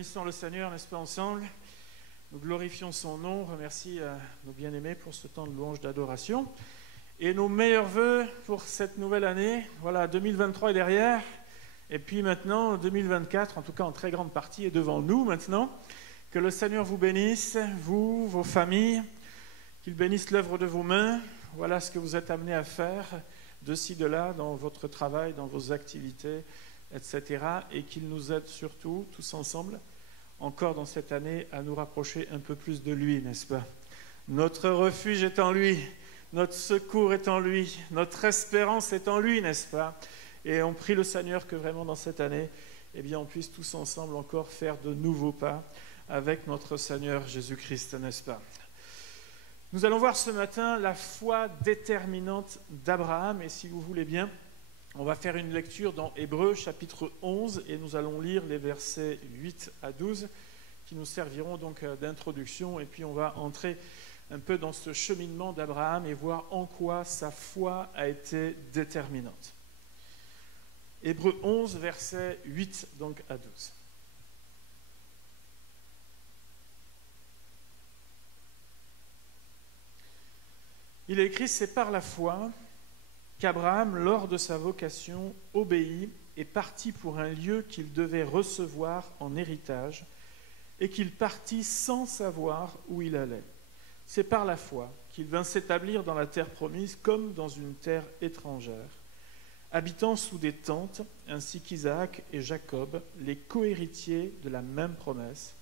bénissons le Seigneur, n'est-ce pas, ensemble? Nous glorifions son nom, remercie nos bien-aimés pour ce temps de louange, d'adoration. Et nos meilleurs vœux pour cette nouvelle année. Voilà, 2023 est derrière. Et puis maintenant, 2024, en tout cas en très grande partie, est devant nous maintenant. Que le Seigneur vous bénisse, vous, vos familles, qu'il bénisse l'œuvre de vos mains. Voilà ce que vous êtes amenés à faire de ci, de là, dans votre travail, dans vos activités, etc. Et qu'il nous aide surtout, tous ensemble, encore dans cette année, à nous rapprocher un peu plus de lui, n'est-ce pas? Notre refuge est en lui, notre secours est en lui, notre espérance est en lui, n'est-ce pas? Et on prie le Seigneur que vraiment dans cette année, eh bien, on puisse tous ensemble encore faire de nouveaux pas avec notre Seigneur Jésus-Christ, n'est-ce pas? Nous allons voir ce matin la foi déterminante d'Abraham, et si vous voulez bien, on va faire une lecture dans Hébreux chapitre 11, et nous allons lire les versets 8 à 12, qui nous serviront donc d'introduction, et puis on va entrer un peu dans ce cheminement d'Abraham et voir en quoi sa foi a été déterminante. Hébreux 11, versets 8 donc à 12. Il est écrit, c'est par la foi qu'Abraham, lors de sa vocation, obéit et partit pour un lieu qu'il devait recevoir en héritage, et qu'il partit sans savoir où il allait. C'est par la foi qu'il vint s'établir dans la terre promise comme dans une terre étrangère, habitant sous des tentes, ainsi qu'Isaac et Jacob, les cohéritiers de la même promesse,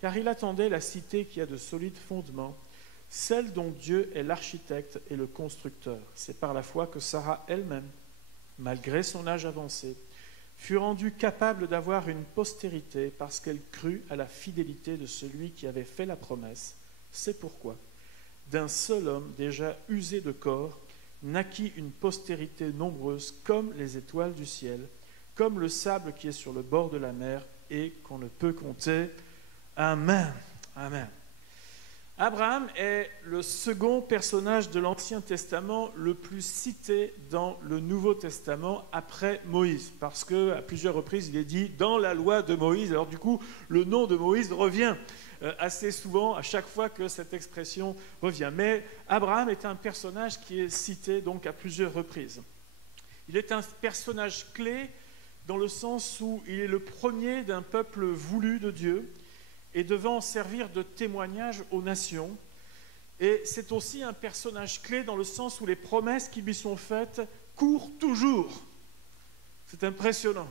car il attendait la cité qui a de solides fondements, celle dont Dieu est l'architecte et le constructeur. C'est par la foi que Sarah elle-même, malgré son âge avancé, fut rendue capable d'avoir une postérité parce qu'elle crut à la fidélité de celui qui avait fait la promesse. C'est pourquoi, d'un seul homme déjà usé de corps, naquit une postérité nombreuse comme les étoiles du ciel, comme le sable qui est sur le bord de la mer et qu'on ne peut compter. Amen. Amen. Abraham est le second personnage de l'Ancien Testament le plus cité dans le Nouveau Testament après Moïse, parce qu'à plusieurs reprises il est dit dans la loi de Moïse. Alors du coup, le nom de Moïse revient assez souvent à chaque fois que cette expression revient. Mais Abraham est un personnage qui est cité donc à plusieurs reprises. Il est un personnage clé dans le sens où il est le premier d'un peuple voulu de Dieu, et devant servir de témoignage aux nations. Et c'est aussi un personnage clé dans le sens où les promesses qui lui sont faites courent toujours. C'est impressionnant.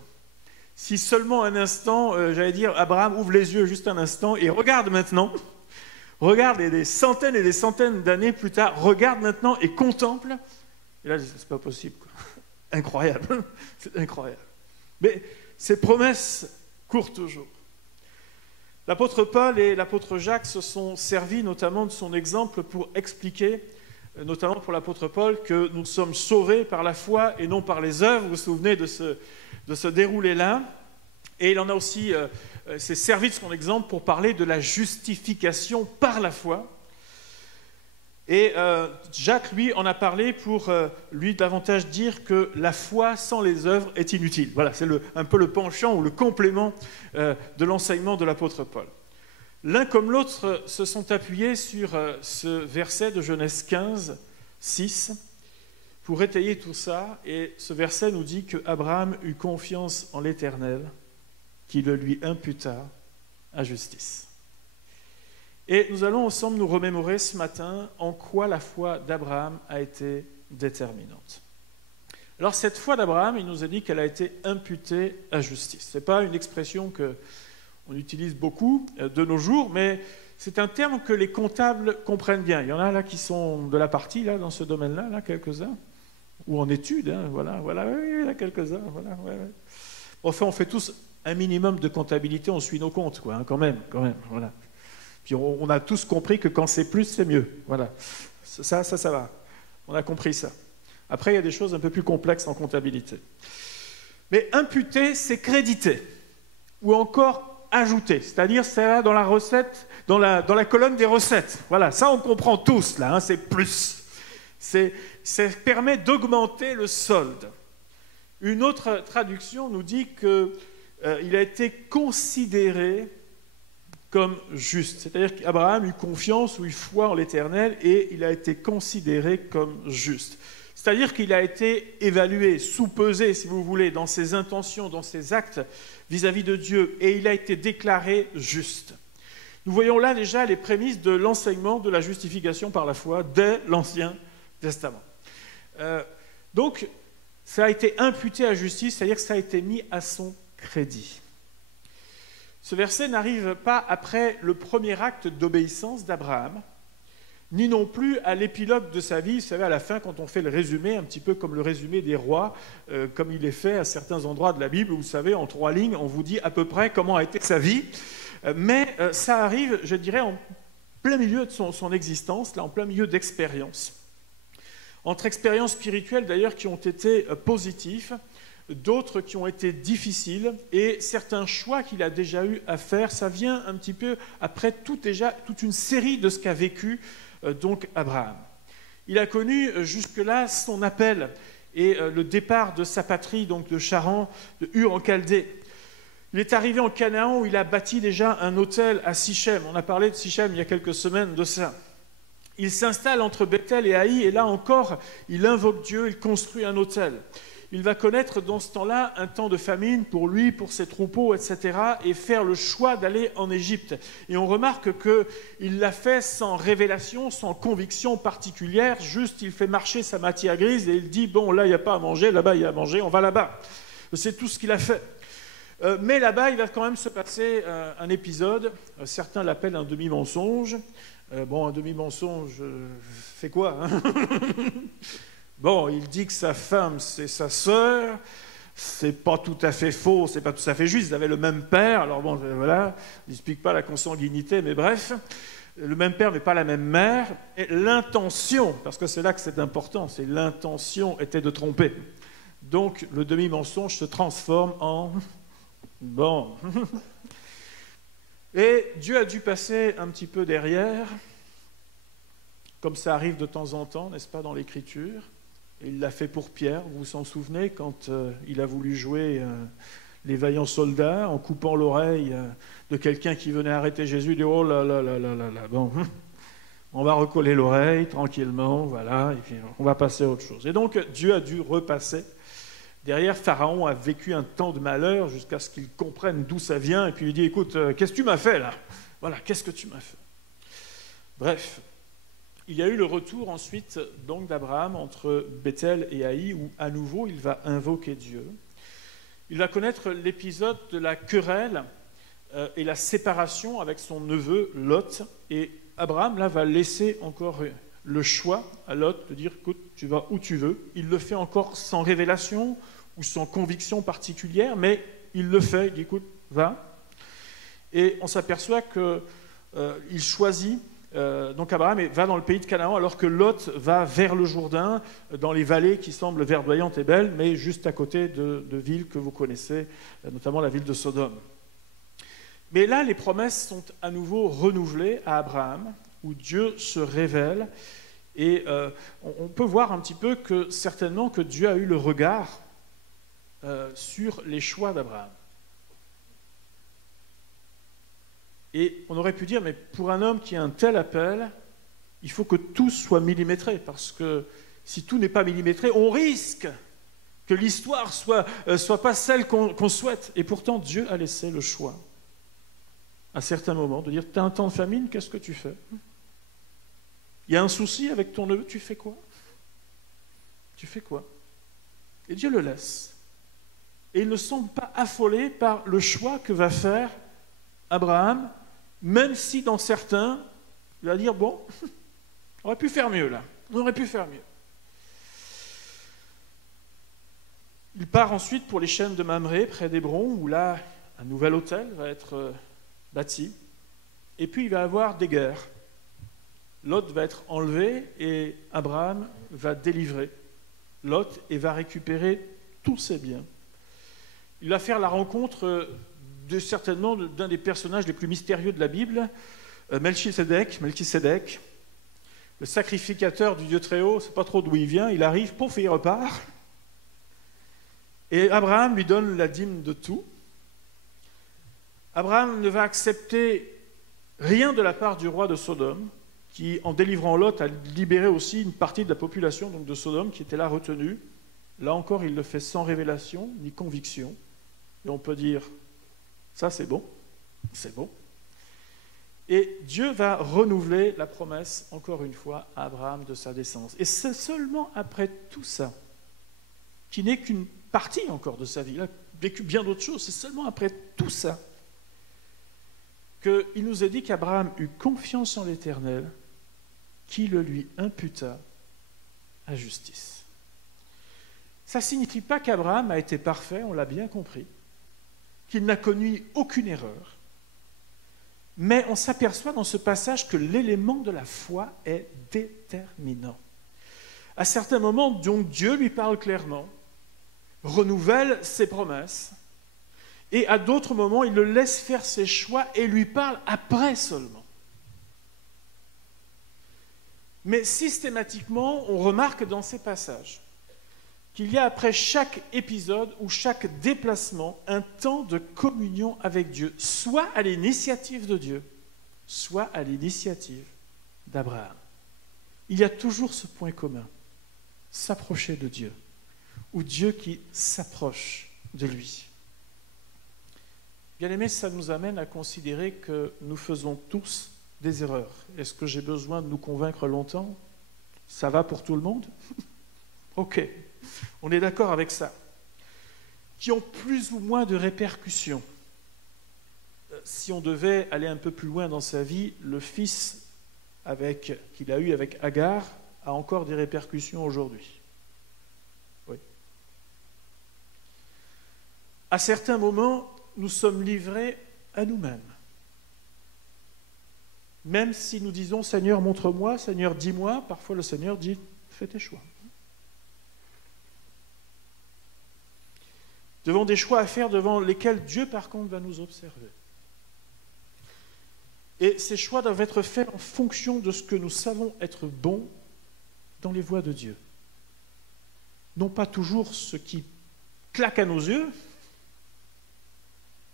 Si seulement un instant, j'allais dire, Abraham ouvre les yeux juste un instant et regarde maintenant, regarde des centaines et des centaines d'années plus tard, regarde maintenant et contemple, et là, c'est pas possible, quoi. Incroyable, c'est incroyable. Mais ces promesses courent toujours. L'apôtre Paul et l'apôtre Jacques se sont servis notamment de son exemple pour expliquer, notamment pour l'apôtre Paul, que nous sommes sauvés par la foi et non par les œuvres. Vous vous souvenez de ce déroulé-là. Et il en a aussi s'est servi de son exemple pour parler de la justification par la foi. Et Jacques, lui, en a parlé pour, lui, davantage dire que la foi sans les œuvres est inutile. Voilà, c'est un peu le penchant ou le complément de l'enseignement de l'apôtre Paul. L'un comme l'autre se sont appuyés sur ce verset de Genèse 15, 6, pour étayer tout ça. Et ce verset nous dit qu'Abraham eut confiance en l'Éternel, qui le lui imputa à justice. Et nous allons ensemble nous remémorer ce matin en quoi la foi d'Abraham a été déterminante. Alors cette foi d'Abraham, il nous a dit qu'elle a été imputée à justice. Ce n'est pas une expression qu'on utilise beaucoup de nos jours, mais c'est un terme que les comptables comprennent bien. Il y en a là qui sont de la partie là, dans ce domaine-là, là, quelques-uns, ou en études, hein, voilà, oui, là, quelques-uns, voilà. Ouais. Enfin, on fait tous un minimum de comptabilité, on suit nos comptes, quoi, hein, quand même, voilà. Puis on a tous compris que quand c'est plus, c'est mieux. Voilà. Ça va. On a compris ça. Après, il y a des choses un peu plus complexes en comptabilité. Mais imputer, c'est créditer. Ou encore ajouter. C'est-à-dire, c'est dans la recette, dans la colonne des recettes. Voilà. Ça, on comprend tous, là. Hein, c'est plus. Ça permet d'augmenter le solde. Une autre traduction nous dit qu'il a été considéré comme juste. C'est-à-dire qu'Abraham eut confiance ou eut foi en l'Éternel et il a été considéré comme juste. C'est-à-dire qu'il a été évalué, soupesé, si vous voulez, dans ses intentions, dans ses actes vis-à-vis de Dieu, et il a été déclaré juste. Nous voyons là déjà les prémices de l'enseignement de la justification par la foi dès l'Ancien Testament. Donc, ça a été imputé à justice, c'est-à-dire que ça a été mis à son crédit. Ce verset n'arrive pas après le premier acte d'obéissance d'Abraham, ni non plus à l'épilogue de sa vie. Vous savez, à la fin, quand on fait le résumé, un petit peu comme le résumé des rois, comme il est fait à certains endroits de la Bible, où vous savez, en 3 lignes, on vous dit à peu près comment a été sa vie. Mais ça arrive, je dirais, en plein milieu de son existence, là, en plein milieu d'expériences. Entre expériences spirituelles, d'ailleurs, qui ont été positives, d'autres qui ont été difficiles, et certains choix qu'il a déjà eu à faire, ça vient un petit peu après toute une série de ce qu'a vécu donc Abraham. Il a connu jusque-là son appel et le départ de sa patrie, donc de Charan, de Ur en Chaldée. Il est arrivé en Canaan où il a bâti déjà un autel à Sichem. On a parlé de Sichem il y a quelques semaines de ça. Il s'installe entre Bethel et Haï, et là encore, il invoque Dieu, il construit un autel. Il va connaître dans ce temps-là un temps de famine pour lui, pour ses troupeaux, etc., et faire le choix d'aller en Égypte. Et on remarque qu'il l'a fait sans révélation, sans conviction particulière, juste il fait marcher sa matière grise et il dit « bon, là, il n'y a pas à manger, là-bas, il y a à manger, on va là-bas ». C'est tout ce qu'il a fait. Mais là-bas, il va quand même se passer un épisode, certains l'appellent un demi-mensonge. Bon, un demi-mensonge, c'est quoi hein Bon, il dit que sa femme, c'est sa sœur, c'est pas tout à fait faux, c'est pas tout à fait juste, ils avaient le même père, alors bon, voilà, il n'explique pas la consanguinité, mais bref, le même père mais pas la même mère, et l'intention, parce que c'est là que c'est important, c'est l'intention était de tromper. Donc, le demi-mensonge se transforme en... Bon. Et Dieu a dû passer un petit peu derrière, comme ça arrive de temps en temps, n'est-ce pas, dans l'Écriture. Il l'a fait pour Pierre, vous vous en souvenez, quand il a voulu jouer les vaillants soldats en coupant l'oreille de quelqu'un qui venait arrêter Jésus. Il dit « Oh là là là là là là, bon, on va recoller l'oreille tranquillement, voilà, et puis on va passer à autre chose. » Et donc Dieu a dû repasser. Derrière, Pharaon a vécu un temps de malheur jusqu'à ce qu'il comprenne d'où ça vient, et puis il lui dit « Écoute, qu'est-ce que tu m'as fait là ? Voilà, qu'est-ce que tu m'as fait ?» Bref. Il y a eu le retour ensuite donc d'Abraham entre Bethel et Haï, où à nouveau il va invoquer Dieu. Il va connaître l'épisode de la querelle et la séparation avec son neveu Lot. Et Abraham là va laisser encore le choix à Lot de dire écoute, tu vas où tu veux. Il le fait encore sans révélation ou sans conviction particulière, mais il le fait. Il dit écoute, va. Et on s'aperçoit qu'il choisit. Donc Abraham va dans le pays de Canaan alors que Lot va vers le Jourdain, dans les vallées qui semblent verdoyantes et belles, mais juste à côté de villes que vous connaissez, notamment la ville de Sodome. Mais là, les promesses sont à nouveau renouvelées à Abraham, où Dieu se révèle, et on peut voir un petit peu que certainement que Dieu a eu le regard sur les choix d'Abraham. Et on aurait pu dire, mais pour un homme qui a un tel appel, il faut que tout soit millimétré, parce que si tout n'est pas millimétré, on risque que l'histoire soit pas celle qu'on souhaite. Et pourtant, Dieu a laissé le choix, à certains moments, de dire, tu as un temps de famine, qu'est-ce que tu fais ? Il y a un souci avec ton neveu, tu fais quoi ? Tu fais quoi ? Et Dieu le laisse. Et il ne semble pas affolé par le choix que va faire Abraham, même si dans certains, il va dire, bon, on aurait pu faire mieux là, on aurait pu faire mieux. Il part ensuite pour les chênes de Mamré, près d'Hébron, où là, un nouvel autel va être bâti, et puis il va y avoir des guerres. Lot va être enlevé, et Abraham va délivrer Lot, et va récupérer tous ses biens. Il va faire la rencontre certainement d'un des personnages les plus mystérieux de la Bible, Melchisédek, le sacrificateur du Dieu Très-Haut, on ne sait pas trop d'où il vient, il arrive, pouf, et il repart. Et Abraham lui donne la dîme de tout. Abraham ne va accepter Rien de la part du roi de Sodome, qui, en délivrant Lot, a libéré aussi une partie de la population donc de Sodome qui était là retenue. Là encore, il le fait sans révélation ni conviction. Et on peut dire, ça c'est bon, c'est bon. Et Dieu va renouveler la promesse, encore une fois, à Abraham de sa descendance. Et c'est seulement après tout ça, qui n'est qu'une partie encore de sa vie, il a vécu bien d'autres choses, c'est seulement après tout ça qu'il nous est dit qu'Abraham eut confiance en l'Éternel, qui le lui imputa à justice. Ça ne signifie pas qu'Abraham a été parfait, on l'a bien compris, qu'il n'a connu aucune erreur, mais on s'aperçoit dans ce passage que l'élément de la foi est déterminant. À certains moments, donc, Dieu lui parle clairement, renouvelle ses promesses, et à d'autres moments, il le laisse faire ses choix et lui parle après seulement. Mais systématiquement, on remarque dans ces passages qu'il y a après chaque épisode ou chaque déplacement un temps de communion avec Dieu, soit à l'initiative de Dieu, soit à l'initiative d'Abraham. Il y a toujours ce point commun, s'approcher de Dieu, ou Dieu qui s'approche de lui. Bien aimé, ça nous amène à considérer que nous faisons tous des erreurs. Est-ce que j'ai besoin de nous convaincre longtemps? Ça va pour tout le monde? Ok, on est d'accord avec ça. Qui ont plus ou moins de répercussions. Si on devait aller un peu plus loin dans sa vie, le fils qu'il a eu avec Agar a encore des répercussions aujourd'hui. Oui. À certains moments, nous sommes livrés à nous-mêmes. Même si nous disons « Seigneur, montre-moi »,« Seigneur, dis-moi », parfois le Seigneur dit « Fais tes choix ». Devant des choix à faire devant lesquels Dieu, par contre, va nous observer. Et ces choix doivent être faits en fonction de ce que nous savons être bon dans les voies de Dieu. Non pas toujours ce qui claque à nos yeux,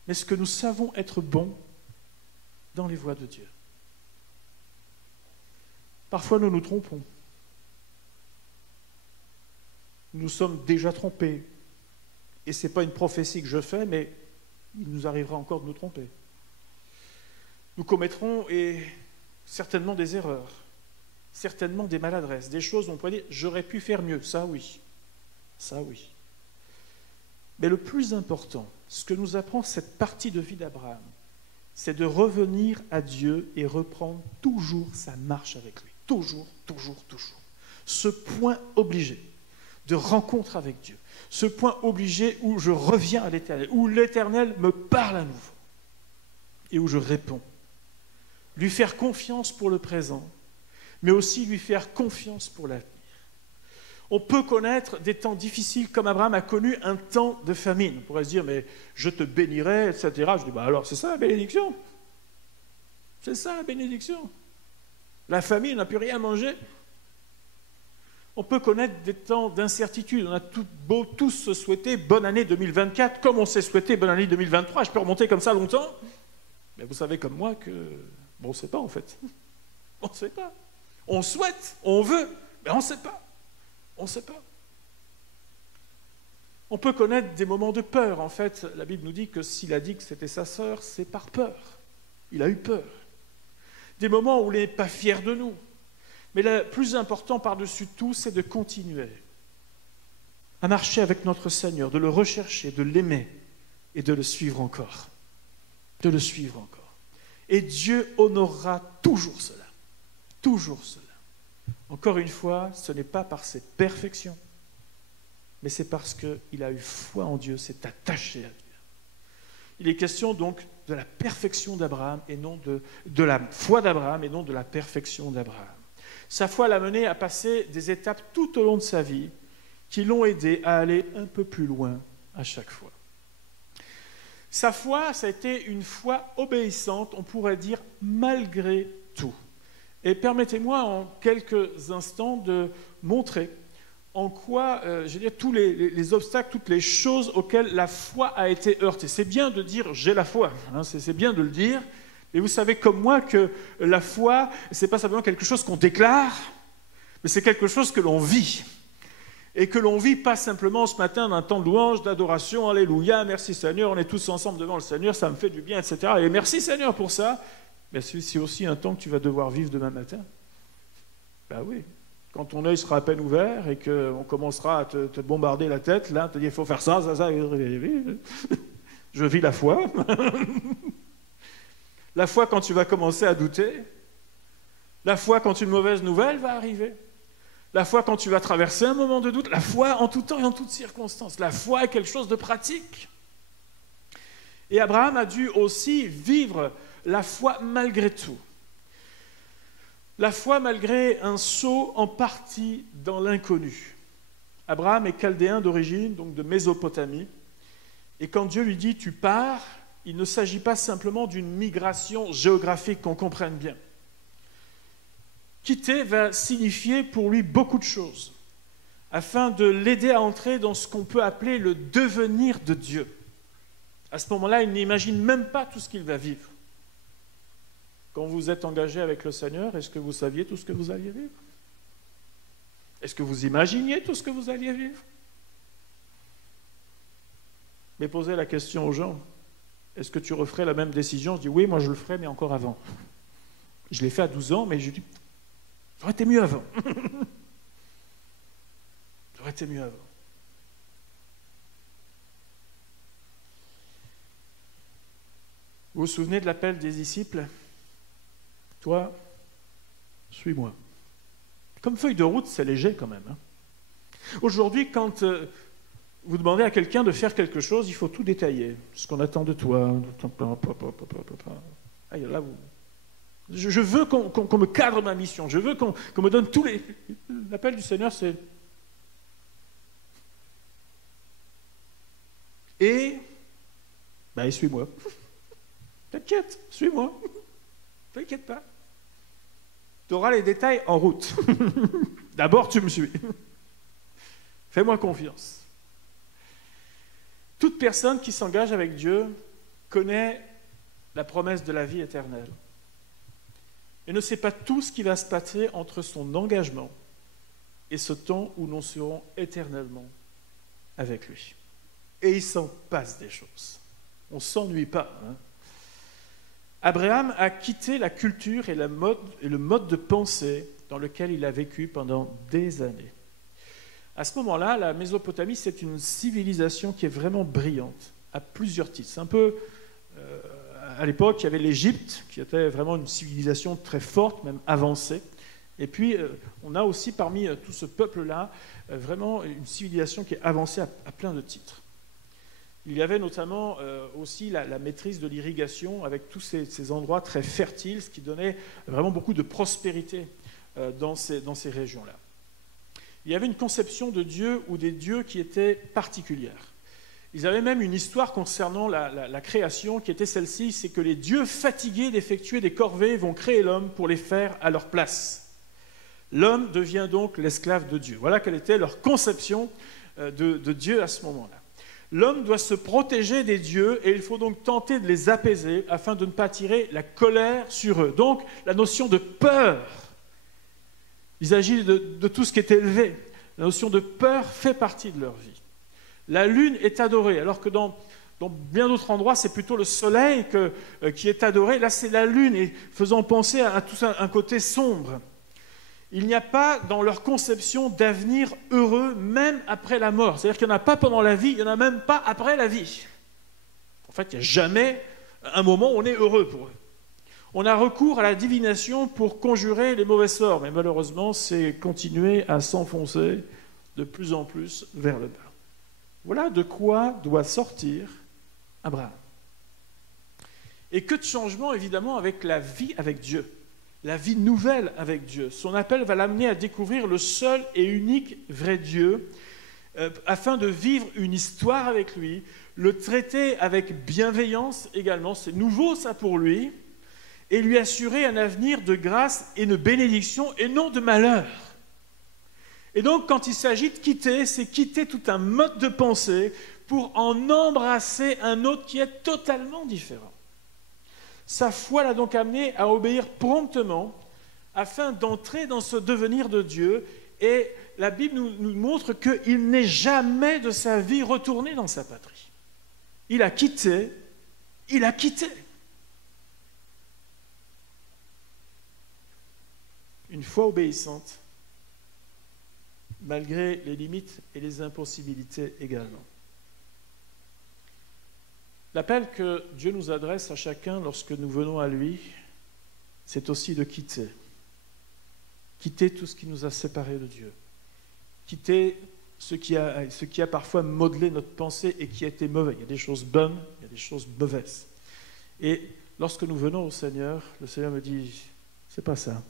mais ce que nous savons être bon dans les voies de Dieu. Parfois, nous nous trompons. Nous sommes déjà trompés. Et ce n'est pas une prophétie que je fais, mais il nous arrivera encore de nous tromper. Nous commettrons certainement des erreurs, certainement des maladresses, des choses où on pourrait dire « j'aurais pu faire mieux », ça oui, ça oui. Mais le plus important, ce que nous apprend cette partie de vie d'Abraham, c'est de revenir à Dieu et reprendre toujours sa marche avec lui. Toujours, toujours, toujours. Ce point obligé de rencontre avec Dieu. Ce point obligé où je reviens à l'Éternel, où l'Éternel me parle à nouveau et où je réponds. Lui faire confiance pour le présent, mais aussi lui faire confiance pour l'avenir. On peut connaître des temps difficiles comme Abraham a connu un temps de famine. On pourrait se dire, mais je te bénirai, etc. Je dis, alors c'est ça la bénédiction. C'est ça la bénédiction. La famine, on n'a plus rien à manger. On peut connaître des temps d'incertitude. On a beau tous se souhaiter bonne année 2024, comme on s'est souhaité bonne année 2023. Je peux remonter comme ça longtemps. Mais vous savez comme moi que, on ne sait pas en fait. On ne sait pas. On souhaite, on veut, mais on ne sait pas. On ne sait pas. On peut connaître des moments de peur. En fait, la Bible nous dit que s'il a dit que c'était sa sœur, c'est par peur. Il a eu peur. Des moments où il n'est pas fier de nous. Mais le plus important par-dessus tout, c'est de continuer à marcher avec notre Seigneur, de le rechercher, de l'aimer et de le suivre encore. De le suivre encore. Et Dieu honorera toujours cela. Toujours cela. Encore une fois, ce n'est pas par ses perfections, mais c'est parce qu'il a eu foi en Dieu, s'est attaché à Dieu. Il est question donc de la perfection d'Abraham et non de la foi d'Abraham et non de la perfection d'Abraham. Sa foi l'a mené à passer des étapes tout au long de sa vie qui l'ont aidé à aller un peu plus loin à chaque fois. Sa foi, ça a été une foi obéissante, on pourrait dire malgré tout. Et permettez-moi en quelques instants de montrer en quoi, tous les obstacles, toutes les choses auxquelles la foi a été heurtée. C'est bien de dire « j'ai la foi hein, », c'est bien de le dire, Et vous savez comme moi que la foi, ce n'est pas simplement quelque chose qu'on déclare, mais c'est quelque chose que l'on vit. Et que l'on vit pas simplement ce matin d'un temps de louange, d'adoration, alléluia, merci Seigneur, on est tous ensemble devant le Seigneur, ça me fait du bien, etc. Et merci Seigneur pour ça. Mais c'est aussi un temps que tu vas devoir vivre demain matin. Ben oui. Quand ton œil sera à peine ouvert et qu'on commencera à te bombarder la tête, là, te dire il faut faire ça, je vis la foi. La foi quand tu vas commencer à douter. La foi quand une mauvaise nouvelle va arriver. La foi quand tu vas traverser un moment de doute. La foi en tout temps et en toutes circonstances. La foi est quelque chose de pratique. Et Abraham a dû aussi vivre la foi malgré tout. La foi malgré un saut en partie dans l'inconnu. Abraham est chaldéen d'origine, donc de Mésopotamie. Et quand Dieu lui dit « tu pars », il ne s'agit pas simplement d'une migration géographique qu'on comprenne bien. Quitter va signifier pour lui beaucoup de choses, afin de l'aider à entrer dans ce qu'on peut appeler le devenir de Dieu. À ce moment-là, il n'imagine même pas tout ce qu'il va vivre. Quand vous êtes engagé avec le Seigneur, est-ce que vous saviez tout ce que vous alliez vivre? Est-ce que vous imaginiez tout ce que vous alliez vivre? Mais posez la question aux gens, est-ce que tu referais la même décision? Je dis oui, moi je le ferais, mais encore avant. Je l'ai fait à 12 ans, mais je dis, ça aurait été mieux avant. Ça aurait été mieux avant. Vous vous souvenez de l'appel des disciples? Toi, suis-moi. Comme feuille de route, c'est léger quand même. Aujourd'hui, quand vous demandez à quelqu'un de faire quelque chose, il faut tout détailler. Ce qu'on attend de toi. Ah, là, je veux qu'on me cadre ma mission. Je veux qu'on me donne tous les... L'appel du Seigneur, c'est... Et suis-moi. T'inquiète, suis-moi. T'inquiète pas. Tu auras les détails en route. D'abord, tu me suis. Fais-moi confiance. Toute personne qui s'engage avec Dieu connaît la promesse de la vie éternelle et ne sait pas tout ce qui va se passer entre son engagement et ce temps où nous serons éternellement avec lui. Et il s'en passe des choses. On ne s'ennuie pas. Abraham a quitté la culture et le mode de pensée dans lequel il a vécu pendant des années. À ce moment-là, la Mésopotamie, c'est une civilisation qui est vraiment brillante, à plusieurs titres. C'est un peu, à l'époque, il y avait l'Égypte, qui était vraiment une civilisation très forte, même avancée. Et puis, on a aussi parmi tout ce peuple-là, vraiment une civilisation qui est avancée à plein de titres. Il y avait notamment aussi la maîtrise de l'irrigation avec tous ces endroits très fertiles, ce qui donnait vraiment beaucoup de prospérité dans ces régions-là. Il y avait une conception de Dieu ou des dieux qui était particulière. Ils avaient même une histoire concernant la création qui était celle-ci, c'est que les dieux fatigués d'effectuer des corvées vont créer l'homme pour les faire à leur place. L'homme devient donc l'esclave de Dieu. Voilà quelle était leur conception de Dieu à ce moment-là. L'homme doit se protéger des dieux et il faut donc tenter de les apaiser afin de ne pas attirer la colère sur eux. Donc, la notion de peur vis-à-vis de tout ce qui est élevé, la notion de peur fait partie de leur vie. La lune est adorée, alors que dans bien d'autres endroits, c'est plutôt le soleil qui est adoré. Là, c'est la lune, et faisant penser à tout ça, un côté sombre. Il n'y a pas dans leur conception d'avenir heureux, même après la mort. C'est-à-dire qu'il n'y en a pas pendant la vie, il n'y en a même pas après la vie. En fait, il n'y a jamais un moment où on est heureux pour eux. On a recours à la divination pour conjurer les mauvais sorts, mais malheureusement, c'est continuer à s'enfoncer de plus en plus vers le bas. Voilà de quoi doit sortir Abraham. Et que de changements, évidemment, avec la vie avec Dieu. La vie nouvelle avec Dieu. Son appel va l'amener à découvrir le seul et unique vrai Dieu, afin de vivre une histoire avec lui, le traiter avec bienveillance également, c'est nouveau ça pour lui, et lui assurer un avenir de grâce et de bénédiction et non de malheur. Et donc quand il s'agit de quitter, c'est quitter tout un mode de pensée pour en embrasser un autre qui est totalement différent. Sa foi l'a donc amené à obéir promptement afin d'entrer dans ce devenir de Dieu. Et la Bible nous montre qu'il n'est jamais de sa vie retourné dans sa patrie. Il a quitté. Une foi obéissante, malgré les limites et les impossibilités également. L'appel que Dieu nous adresse à chacun lorsque nous venons à lui, c'est aussi de quitter. Quitter tout ce qui nous a séparés de Dieu. Quitter ce qui a parfois modelé notre pensée et qui a été mauvais. Il y a des choses bonnes, il y a des choses mauvaises. Et lorsque nous venons au Seigneur, le Seigneur me dit, c'est pas ça.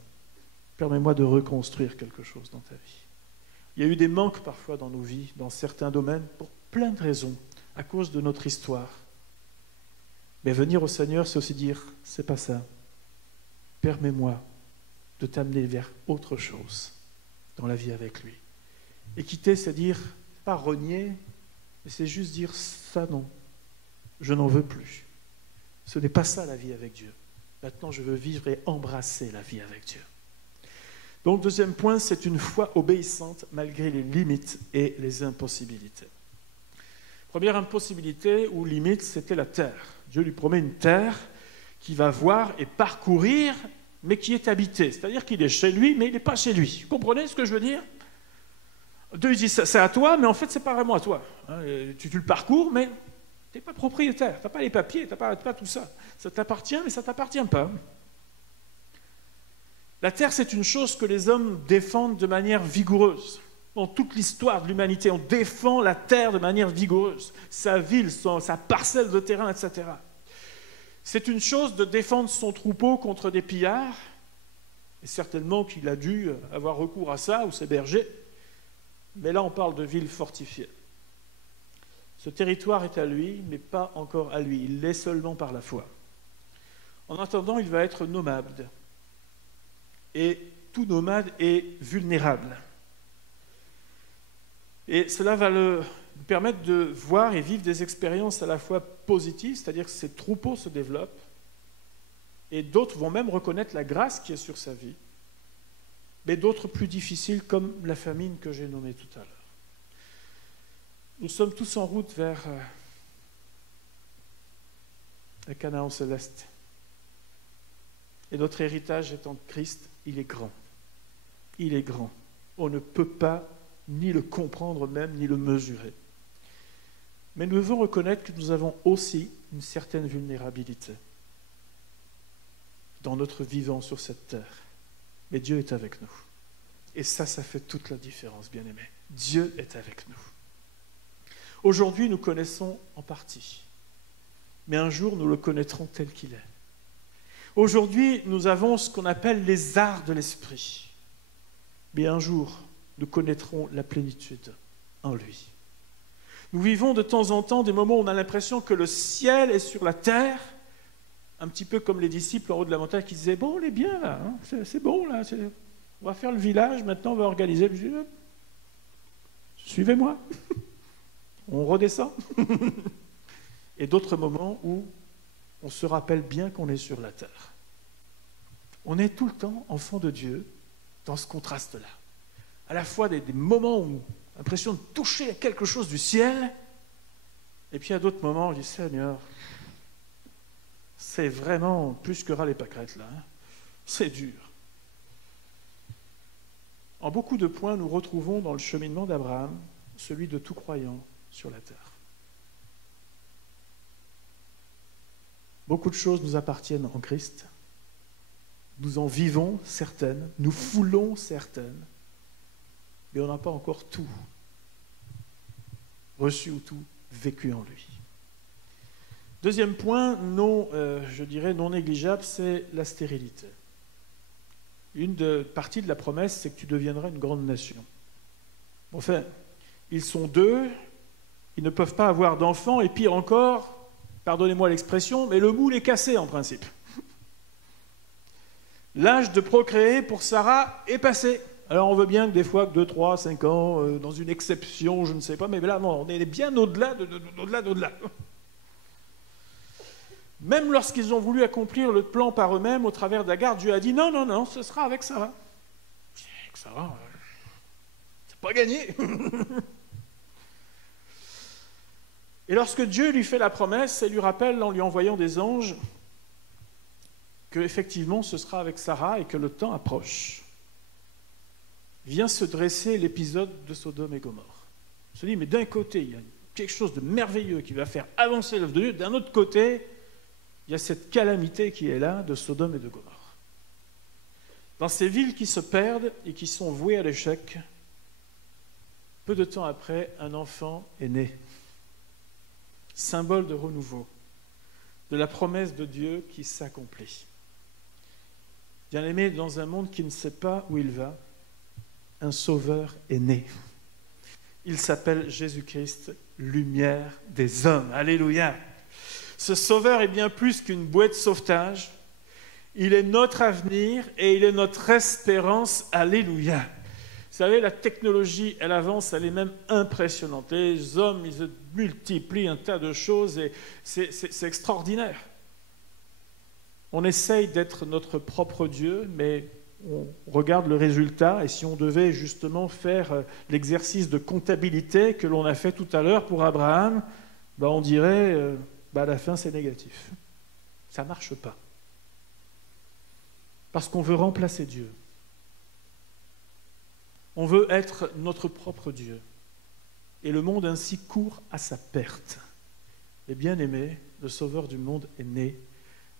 Permets-moi de reconstruire quelque chose dans ta vie. Il y a eu des manques parfois dans nos vies, dans certains domaines, pour plein de raisons, à cause de notre histoire. Mais venir au Seigneur, c'est aussi dire, c'est pas ça. Permets-moi de t'amener vers autre chose dans la vie avec lui. Et quitter, c'est dire, pas renier, mais c'est juste dire, ça non, je n'en veux plus. Ce n'est pas ça la vie avec Dieu. Maintenant, je veux vivre et embrasser la vie avec Dieu. Donc, deuxième point, c'est une foi obéissante malgré les limites et les impossibilités. Première impossibilité ou limite, c'était la terre. Dieu lui promet une terre qu'il va voir et parcourir, mais qui est habitée. C'est-à-dire qu'il est chez lui, mais il n'est pas chez lui. Vous comprenez ce que je veux dire? Dieu dit, c'est à toi, mais en fait, c'est pas vraiment à toi. Tu le parcours, mais tu n'es pas propriétaire. Tu n'as pas les papiers, tu n'as pas tout ça. Ça t'appartient, mais ça ne t'appartient pas. La terre, c'est une chose que les hommes défendent de manière vigoureuse. Dans toute l'histoire de l'humanité, on défend la terre de manière vigoureuse. Sa ville, sa parcelle de terrain, etc. C'est une chose de défendre son troupeau contre des pillards, et certainement qu'il a dû avoir recours à ça, ou ses bergers. Mais là, on parle de villes fortifiées. Ce territoire est à lui, mais pas encore à lui. Il l'est seulement par la foi. En attendant, il va être nomade. Et tout nomade est vulnérable. Et cela va lui permettre de voir et vivre des expériences à la fois positives, c'est-à-dire que ses troupeaux se développent, et d'autres vont même reconnaître la grâce qui est sur sa vie, mais d'autres plus difficiles, comme la famine que j'ai nommée tout à l'heure. Nous sommes tous en route vers le Canaan céleste. Et notre héritage étant Christ, il est grand. Il est grand. On ne peut pas ni le comprendre même, ni le mesurer. Mais nous devons reconnaître que nous avons aussi une certaine vulnérabilité dans notre vivant sur cette terre. Mais Dieu est avec nous. Et ça fait toute la différence, bien-aimés. Dieu est avec nous. Aujourd'hui, nous connaissons en partie. Mais un jour, nous le connaîtrons tel qu'il est. Aujourd'hui, nous avons ce qu'on appelle les arts de l'esprit. Mais un jour, nous connaîtrons la plénitude en lui. Nous vivons de temps en temps des moments où on a l'impression que le ciel est sur la terre, un petit peu comme les disciples en haut de la montagne qui disaient « Bon, on est bien là, hein, c'est bon là, on va faire le village, maintenant on va organiser le... Suivez-moi !» On redescend. Et d'autres moments où on se rappelle bien qu'on est sur la terre. On est tout le temps enfant de Dieu dans ce contraste-là. À la fois des moments où on a l'impression de toucher à quelque chose du ciel, et puis à d'autres moments, on dit « Seigneur, c'est vraiment plus que ras les pâquerettes là, hein. C'est dur. » En beaucoup de points, nous retrouvons dans le cheminement d'Abraham celui de tout croyant sur la terre. Beaucoup de choses nous appartiennent en Christ. Nous en vivons certaines, nous foulons certaines, mais on n'a pas encore tout reçu ou tout vécu en lui. Deuxième point, non négligeable, c'est la stérilité. Une partie de la promesse, c'est que tu deviendras une grande nation. Enfin, ils sont deux, ils ne peuvent pas avoir d'enfants, et pire encore, pardonnez-moi l'expression, mais le moule est cassé en principe. L'âge de procréer pour Sarah est passé. Alors on veut bien que des fois, que 2, 3, 5 ans, dans une exception, je ne sais pas, mais là, non, on est bien au-delà d'au-delà. Même lorsqu'ils ont voulu accomplir le plan par eux-mêmes, au travers d'Agar, Dieu a dit non, non, non, ce sera avec Sarah. Avec Sarah, c'est pas gagné. Et lorsque Dieu lui fait la promesse et lui rappelle en lui envoyant des anges que effectivement ce sera avec Sarah et que le temps approche, vient se dresser l'épisode de Sodome et Gomorrhe. On se dit, mais d'un côté, il y a quelque chose de merveilleux qui va faire avancer l'œuvre de Dieu, d'un autre côté, il y a cette calamité qui est là de Sodome et de Gomorrhe. Dans ces villes qui se perdent et qui sont vouées à l'échec, peu de temps après, un enfant est né, symbole de renouveau, de la promesse de Dieu qui s'accomplit. Bien-aimé, dans un monde qui ne sait pas où il va, un sauveur est né. Il s'appelle Jésus-Christ, lumière des hommes. Alléluia. Ce sauveur est bien plus qu'une bouée de sauvetage. Il est notre avenir et il est notre espérance. Alléluia. Vous savez, la technologie, elle avance, elle est même impressionnante. Les hommes, ils multiplient un tas de choses et c'est extraordinaire. On essaye d'être notre propre Dieu, mais on regarde le résultat, et si on devait justement faire l'exercice de comptabilité que l'on a fait tout à l'heure pour Abraham, on dirait, à la fin c'est négatif. Ça ne marche pas. Parce qu'on veut remplacer Dieu. On veut être notre propre Dieu. Et le monde ainsi court à sa perte. Et bien aimé, le Sauveur du monde est né,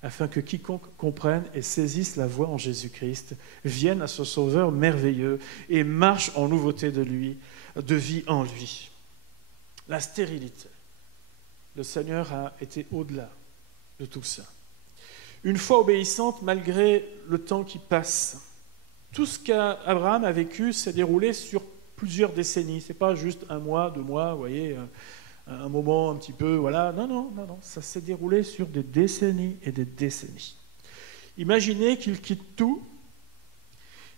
afin que quiconque comprenne et saisisse la voie en Jésus-Christ vienne à ce Sauveur merveilleux et marche en nouveauté de vie en lui. La stérilité. Le Seigneur a été au-delà de tout ça. Une foi obéissante, malgré le temps qui passe, tout ce qu'Abraham a vécu s'est déroulé sur plusieurs décennies. Ce n'est pas juste un mois, 2 mois, vous voyez, un moment un petit peu, voilà. Non, ça s'est déroulé sur des décennies et des décennies. Imaginez qu'il quitte tout,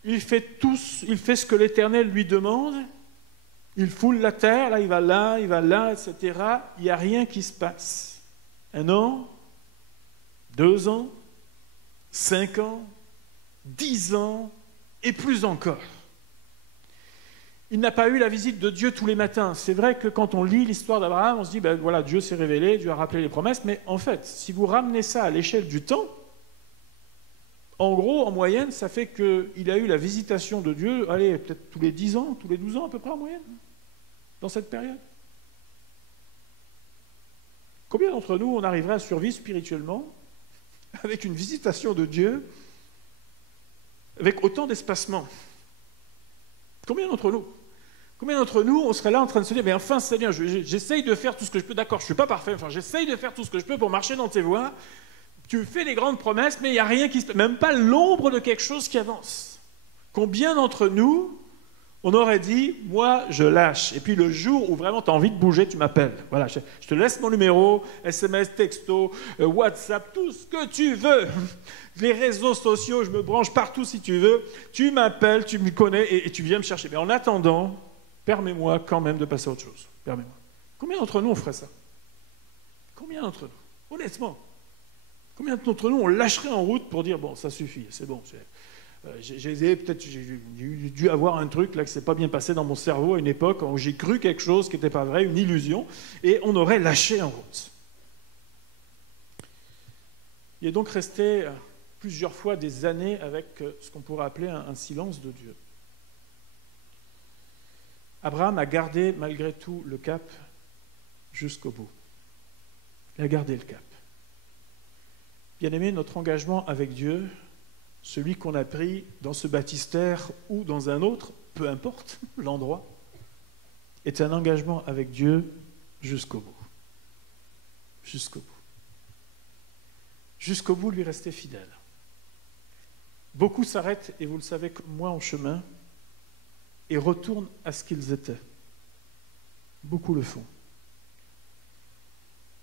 il fait ce que l'Éternel lui demande, il foule la terre, là, il va là, etc. Il n'y a rien qui se passe. 1 an, 2 ans, 5 ans, 10 ans, et plus encore. Il n'a pas eu la visite de Dieu tous les matins. C'est vrai que quand on lit l'histoire d'Abraham, on se dit, voilà, Dieu s'est révélé, Dieu a rappelé les promesses, mais en fait, si vous ramenez ça à l'échelle du temps, en gros, en moyenne, ça fait qu'il a eu la visitation de Dieu, allez, peut-être tous les 10 ans, tous les 12 ans à peu près en moyenne, dans cette période. Combien d'entre nous, on arriverait à survivre spirituellement avec une visitation de Dieu avec autant d'espacement? Combien d'entre nous, on serait là en train de se dire, mais enfin Seigneur, j'essaye de faire tout ce que je peux, d'accord, je ne suis pas parfait, enfin j'essaye de faire tout ce que je peux pour marcher dans tes voies, tu fais des grandes promesses, mais il n'y a rien qui se passe, même pas l'ombre de quelque chose qui avance. Combien d'entre nous, on aurait dit, moi je lâche, et puis le jour où vraiment tu as envie de bouger, tu m'appelles, voilà, je te laisse mon numéro, SMS, texto, WhatsApp, tout ce que tu veux, les réseaux sociaux, je me branche partout si tu veux, tu m'appelles, tu me connais et tu viens me chercher. Mais en attendant, permets-moi quand même de passer à autre chose. Permets-moi. Combien d'entre nous on ferait ça? Combien d'entre nous? Honnêtement. Combien d'entre nous on lâcherait en route pour dire, bon, ça suffit, c'est bon. Peut-être j'ai dû avoir un truc là qui ne s'est pas bien passé dans mon cerveau à une époque où j'ai cru quelque chose qui n'était pas vrai, une illusion, et on aurait lâché en route. Il est donc resté plusieurs fois des années avec ce qu'on pourrait appeler un silence de Dieu. Abraham a gardé malgré tout le cap jusqu'au bout. Il a gardé le cap. Bien-aimé, notre engagement avec Dieu, celui qu'on a pris dans ce baptistère ou dans un autre, peu importe l'endroit, est un engagement avec Dieu jusqu'au bout. Jusqu'au bout. Jusqu'au bout, lui rester fidèle. Beaucoup s'arrêtent, et vous le savez comme moi, en chemin, et retournent à ce qu'ils étaient. Beaucoup le font.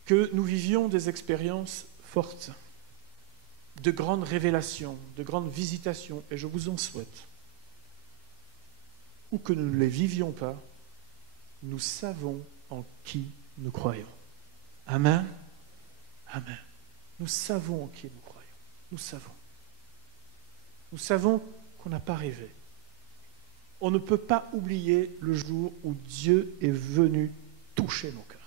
Que nous vivions des expériences fortes, de grandes révélations, de grandes visitations, et je vous en souhaite. Ou que nous ne les vivions pas, nous savons en qui nous croyons. Amen. Amen. Nous savons en qui nous croyons. Nous savons. Nous savons qu'on n'a pas rêvé. On ne peut pas oublier le jour où Dieu est venu toucher nos cœurs.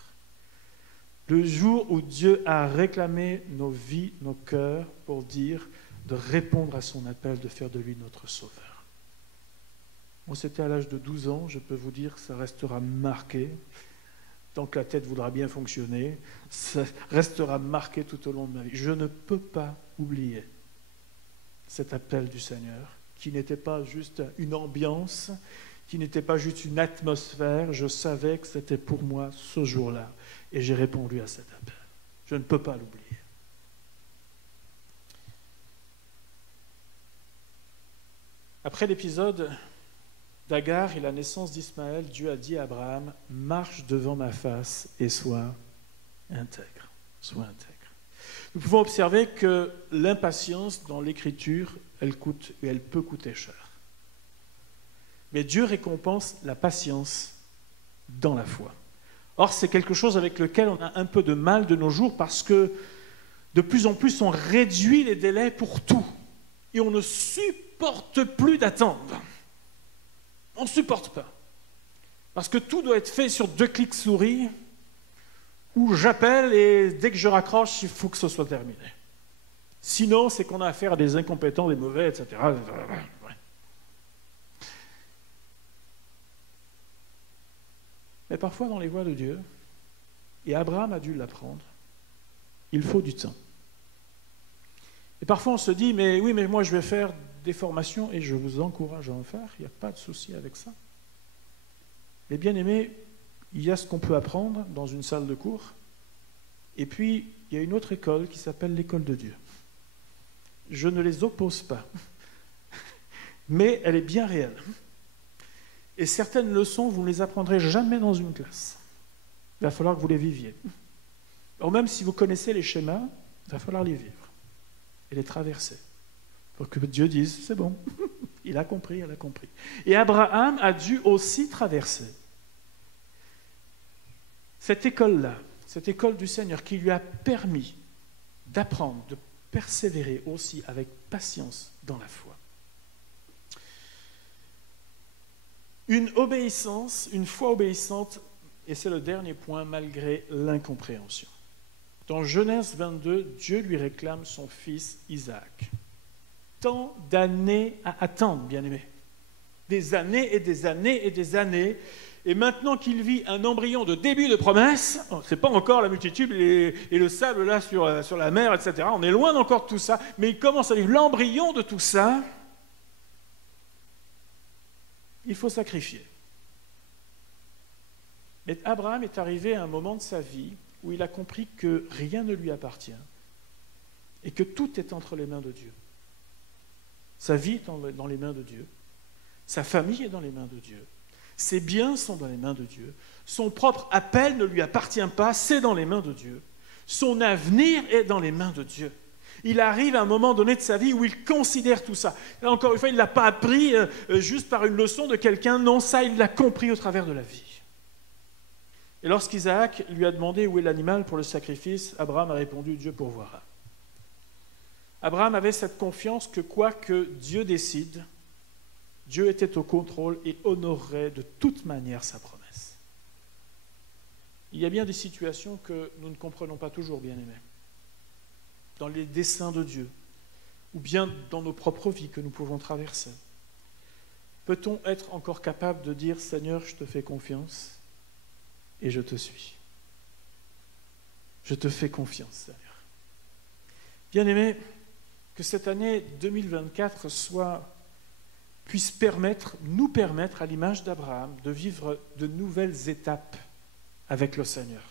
Le jour où Dieu a réclamé nos vies, nos cœurs, pour dire de répondre à son appel, de faire de lui notre sauveur. Moi, c'était à l'âge de 12 ans, je peux vous dire que ça restera marqué. Tant que la tête voudra bien fonctionner, ça restera marqué tout au long de ma vie. Je ne peux pas oublier cet appel du Seigneur, qui n'était pas juste une ambiance, qui n'était pas juste une atmosphère. Je savais que c'était pour moi ce jour-là, et j'ai répondu à cet appel. Je ne peux pas l'oublier. Après l'épisode d'Agar et la naissance d'Ismaël, Dieu a dit à Abraham, « Marche devant ma face et sois intègre. » Sois intègre. Nous pouvons observer que l'impatience dans l'Écriture, elle peut coûter cher. Mais Dieu récompense la patience dans la foi. Or, c'est quelque chose avec lequel on a un peu de mal de nos jours parce que de plus en plus, on réduit les délais pour tout. Et on ne supporte plus d'attendre. On ne supporte pas. Parce que tout doit être fait sur 2 clics souris, où j'appelle et dès que je raccroche, il faut que ce soit terminé. Sinon, c'est qu'on a affaire à des incompétents, des mauvais, etc. Ouais. Mais parfois, dans les voies de Dieu, et Abraham a dû l'apprendre, il faut du temps. Et parfois, on se dit, mais oui, mais moi, je vais faire des formations, et je vous encourage à en faire, il n'y a pas de souci avec ça. Mais bien aimés, il y a ce qu'on peut apprendre dans une salle de cours, et puis il y a une autre école qui s'appelle l'école de Dieu. Je ne les oppose pas, mais elle est bien réelle. Et certaines leçons, vous ne les apprendrez jamais dans une classe. Il va falloir que vous les viviez. Or, même si vous connaissez les schémas, il va falloir les vivre et les traverser. Pour que Dieu dise, c'est bon, il a compris, elle a compris. Et Abraham a dû aussi traverser cette école-là, cette école du Seigneur qui lui a permis d'apprendre, de persévérer aussi avec patience dans la foi. Une obéissance, une foi obéissante, et c'est le dernier point, malgré l'incompréhension. Dans Genèse 22, Dieu lui réclame son fils Isaac. Tant d'années à attendre, bien-aimés. Des années et des années et des années. Et maintenant qu'il vit un embryon de début de promesse, ce n'est pas encore la multitude et le sable là sur la mer, etc. On est loin encore de tout ça, mais il commence à vivre l'embryon de tout ça. Il faut sacrifier. Mais Abraham est arrivé à un moment de sa vie où il a compris que rien ne lui appartient et que tout est entre les mains de Dieu. Sa vie est dans les mains de Dieu. Sa famille est dans les mains de Dieu. Ses biens sont dans les mains de Dieu. Son propre appel ne lui appartient pas, c'est dans les mains de Dieu. Son avenir est dans les mains de Dieu. Il arrive à un moment donné de sa vie où il considère tout ça. Là, encore une fois, il ne l'a pas appris juste par une leçon de quelqu'un. Non, ça, il l'a compris au travers de la vie. Et lorsqu'Isaac lui a demandé où est l'animal pour le sacrifice, Abraham a répondu, Dieu pourvoira. Abraham avait cette confiance que quoi que Dieu décide, Dieu était au contrôle et honorerait de toute manière sa promesse. Il y a bien des situations que nous ne comprenons pas toujours, bien-aimés, dans les desseins de Dieu, ou bien dans nos propres vies que nous pouvons traverser. Peut-on être encore capable de dire, Seigneur, je te fais confiance et je te suis. Je te fais confiance, Seigneur. Bien-aimés, que cette année 2024 puisse nous permettre, à l'image d'Abraham, de vivre de nouvelles étapes avec le Seigneur.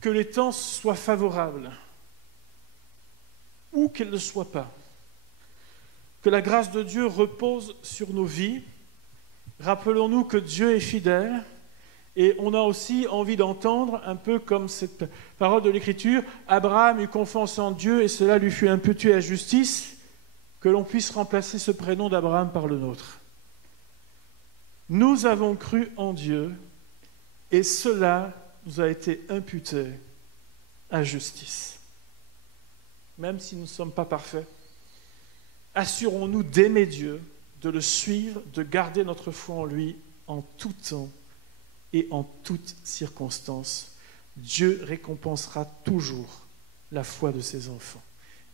Que les temps soient favorables, ou qu'ils ne soient pas. Que la grâce de Dieu repose sur nos vies. Rappelons-nous que Dieu est fidèle. Et on a aussi envie d'entendre, un peu comme cette parole de l'Écriture, Abraham eut confiance en Dieu et cela lui fut imputé à justice, que l'on puisse remplacer ce prénom d'Abraham par le nôtre. Nous avons cru en Dieu et cela nous a été imputé à justice. même si nous ne sommes pas parfaits. Assurons-nous d'aimer Dieu, de le suivre, de garder notre foi en lui en tout temps et en toutes circonstances. Dieu récompensera toujours la foi de ses enfants.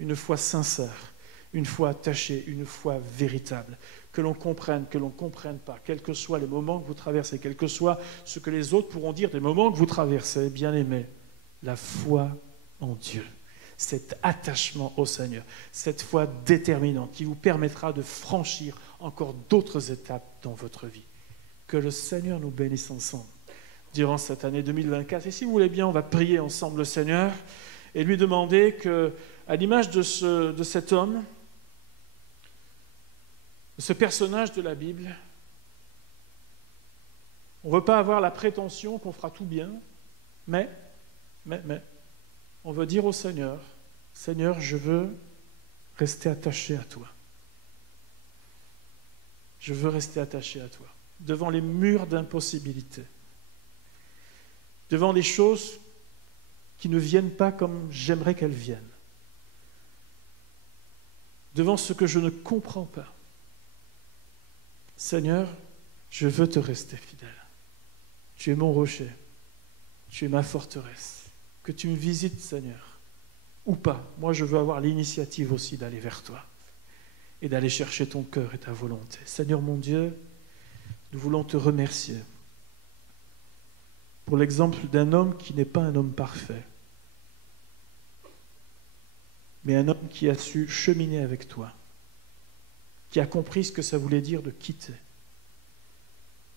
Une foi sincère, une foi attachée, une foi véritable. Que l'on comprenne, que l'on ne comprenne pas, quels que soient les moments que vous traversez, quel que soit ce que les autres pourront dire des moments que vous traversez, bien-aimés, la foi en Dieu, cet attachement au Seigneur, cette foi déterminante qui vous permettra de franchir encore d'autres étapes dans votre vie. Que le Seigneur nous bénisse ensemble durant cette année 2024. Et si vous voulez bien, on va prier ensemble le Seigneur et lui demander que, à l'image de cet homme, de ce personnage de la Bible, on ne veut pas avoir la prétention qu'on fera tout bien, mais, on veut dire au Seigneur, Seigneur, je veux rester attaché à toi. Je veux rester attaché à toi. Devant les murs d'impossibilité, devant les choses qui ne viennent pas comme j'aimerais qu'elles viennent, devant ce que je ne comprends pas. Seigneur, je veux te rester fidèle. Tu es mon rocher, tu es ma forteresse. Que tu me visites, Seigneur, ou pas. Moi, je veux avoir l'initiative aussi d'aller vers toi et d'aller chercher ton cœur et ta volonté. Seigneur mon Dieu, nous voulons te remercier pour l'exemple d'un homme qui n'est pas un homme parfait, mais un homme qui a su cheminer avec toi, qui a compris ce que ça voulait dire de quitter,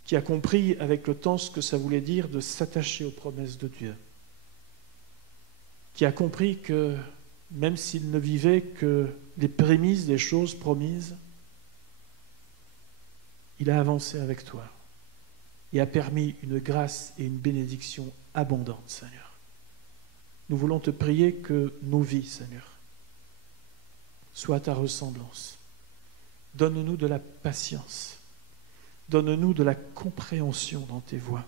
qui a compris avec le temps ce que ça voulait dire de s'attacher aux promesses de Dieu, qui a compris que même s'il ne vivait que les prémices des choses promises, il a avancé avec toi et a permis une grâce et une bénédiction abondante, Seigneur. Nous voulons te prier que nos vies, Seigneur, soient à ta ressemblance. Donne-nous de la patience. Donne-nous de la compréhension dans tes voies.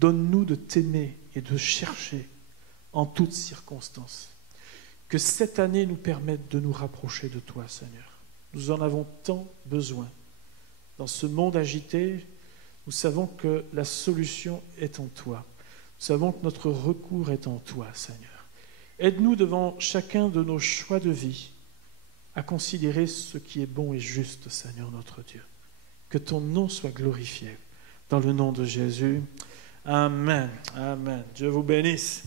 Donne-nous de t'aimer et de chercher en toutes circonstances. Que cette année nous permette de nous rapprocher de toi, Seigneur. Nous en avons tant besoin. Dans ce monde agité, nous savons que la solution est en toi. Nous savons que notre recours est en toi, Seigneur. Aide-nous devant chacun de nos choix de vie à considérer ce qui est bon et juste, Seigneur notre Dieu. Que ton nom soit glorifié. Dans le nom de Jésus. Amen. Amen. Dieu vous bénisse.